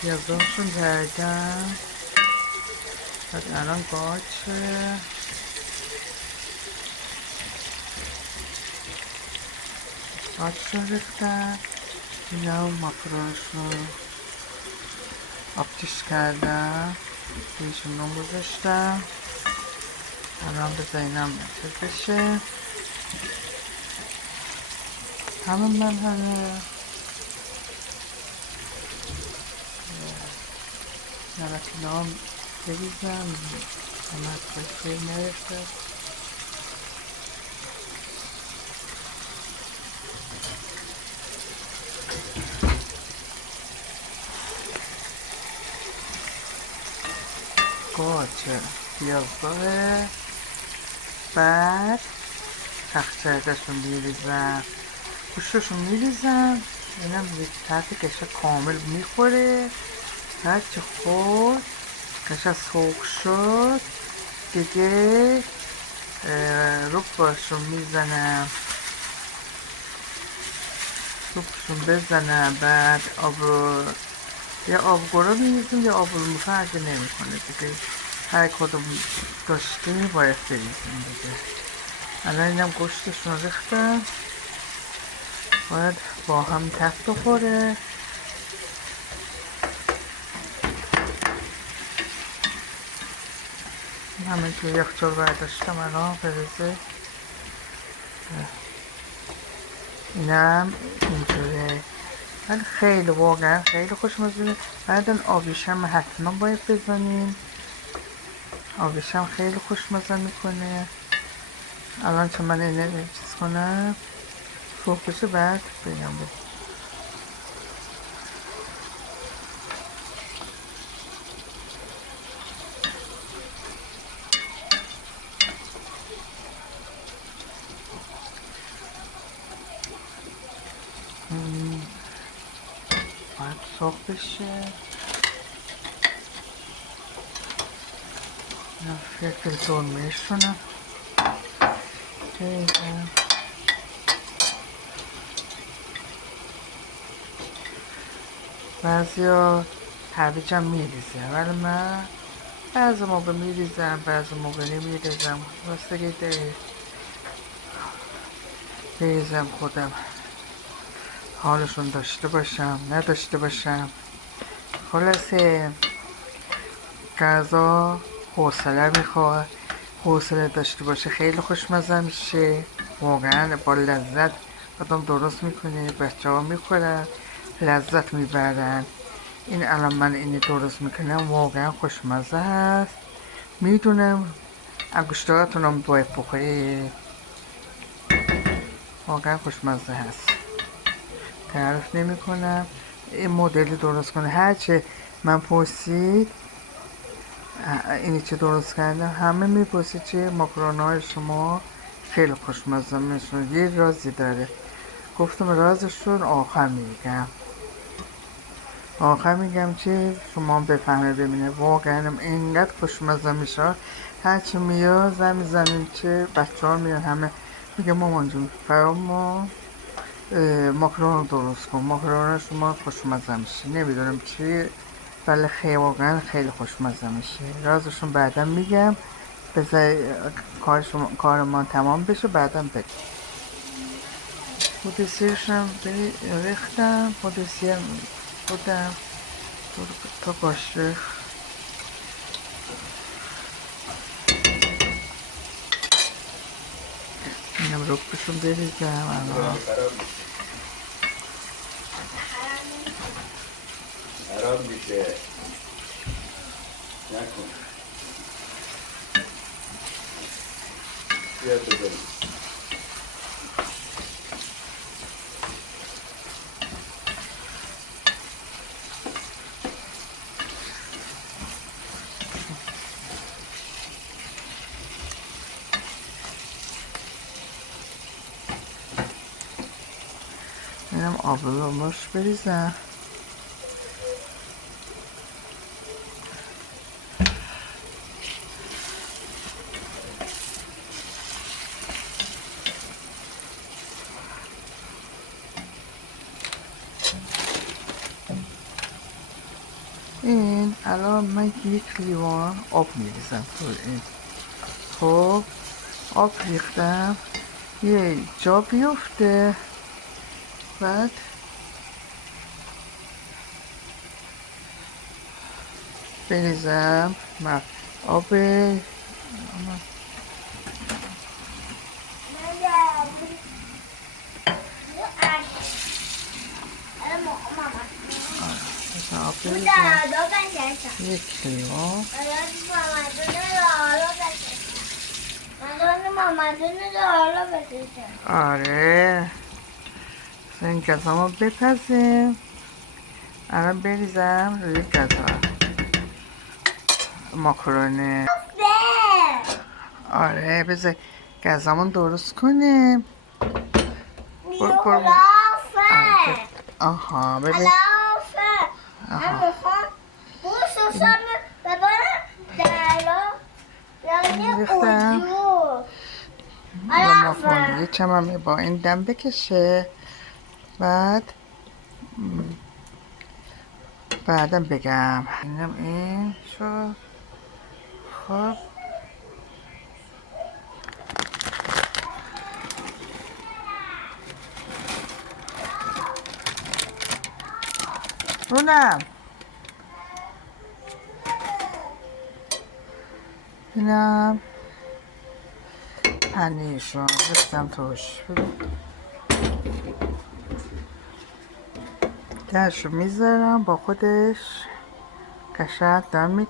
پیازاشون کردم. بعد الان باچه باچ رو ریختم. اینا ماکارونشون آبکش کردم، بهشون نون گذاشتم. الان بذارینم چیز بشه. همه من همه نمک نام بریزم نمک بشه نرسه. گاچه پیازداره. بعد تخچه‌شون میریزم، گوشتشون میریزم. اینم یک طرف کشه کامل میخوره. هرچی خورد کشه سرخ شد دیگه رو باشون میزنم، روبشون بزنم. بعد آب رو یا آبگورا میریزیم یا آب رو فرقی نمیکنه دیگه، هر کدوم داشتیم باید بریزیم دیگه. الان اینم گوشتشون ریختم، باید با هم تفت بخوره. همین توی یخچال برداشتم الان بریزه. اینم اینجوره، ولی خیلی واقعا خیلی خوشمزه. بعدا آبیشم حتما باید بزنیم، آبیشم خیلی خوشمزه میکنه. الان چون من اینه چیز کنم سرخ بشه بعد بگم بود. باید سرخ بشه. فلفل سرمه‌شونم بریزم. بعضیا هویجم میریزه ولی من بعضی موقع میریزم بعضی موقع نمیریزم، واسه که بریزم خودم حالشون داشته باشم نداشته باشم. خلاصه غذا حوصله میخواد، حوصله داشته باشه خیلی خوشمزه میشه واقعا، با لذت آدم درست میکنه، بچه ها میخورن لذت میبرن. این الان من اینی درست میکنم واقعا خوشمزه هست، میدونم انگشتاتونم باید بخوری، واقعا خوشمزه هست، تعریف نمی کنم. این مدلی درست کنه هرچه من پرسید اینی چه درست کردم همه میپرسید چه ماکارونه های شما خیلی خوشمزه میشون. یه رازی داره، گفتم رازشون آخر میگم چه شما هم بفهمه ببینه واقعا اینقدر خوشمزه میشه. هرچی میاد زمین زمین چه بچه ها میاد همه میگه مامان جون فرما ماکارون درست کن، ماکارون شما خوشمزه میشه نمیدونم چی، ولی خیلی واقعا خیلی خوشمزه میشه. رازشون بعدا میگم، بذار کار ما تمام بشه بعدا بگم. بودسیرشم ریختم، بودسیر بودم تا باشه. اینم رکشون بریزم الان. خراب میشه نکن بیا بزنیم. اینم آب رو ماش بریزم. این الان من یک لیوان آب میریزم تو این. خب آب ریختم یه جا بیفته، بعد بریزم آب. مثلا آب بریزم یک لیوان. آره این گازامو بپزیم. الان بریزم روی گازا ماکارونی. آره بذار گازامون درست کنیم. برو. آها ببین. آها ریختم. ما فوندی چممه با این دم بکشه. بعدم بگم اینم این شد. خب رونم اینم پنیرشون ریختم توش. درشو میذارم با خودش قشنگ دم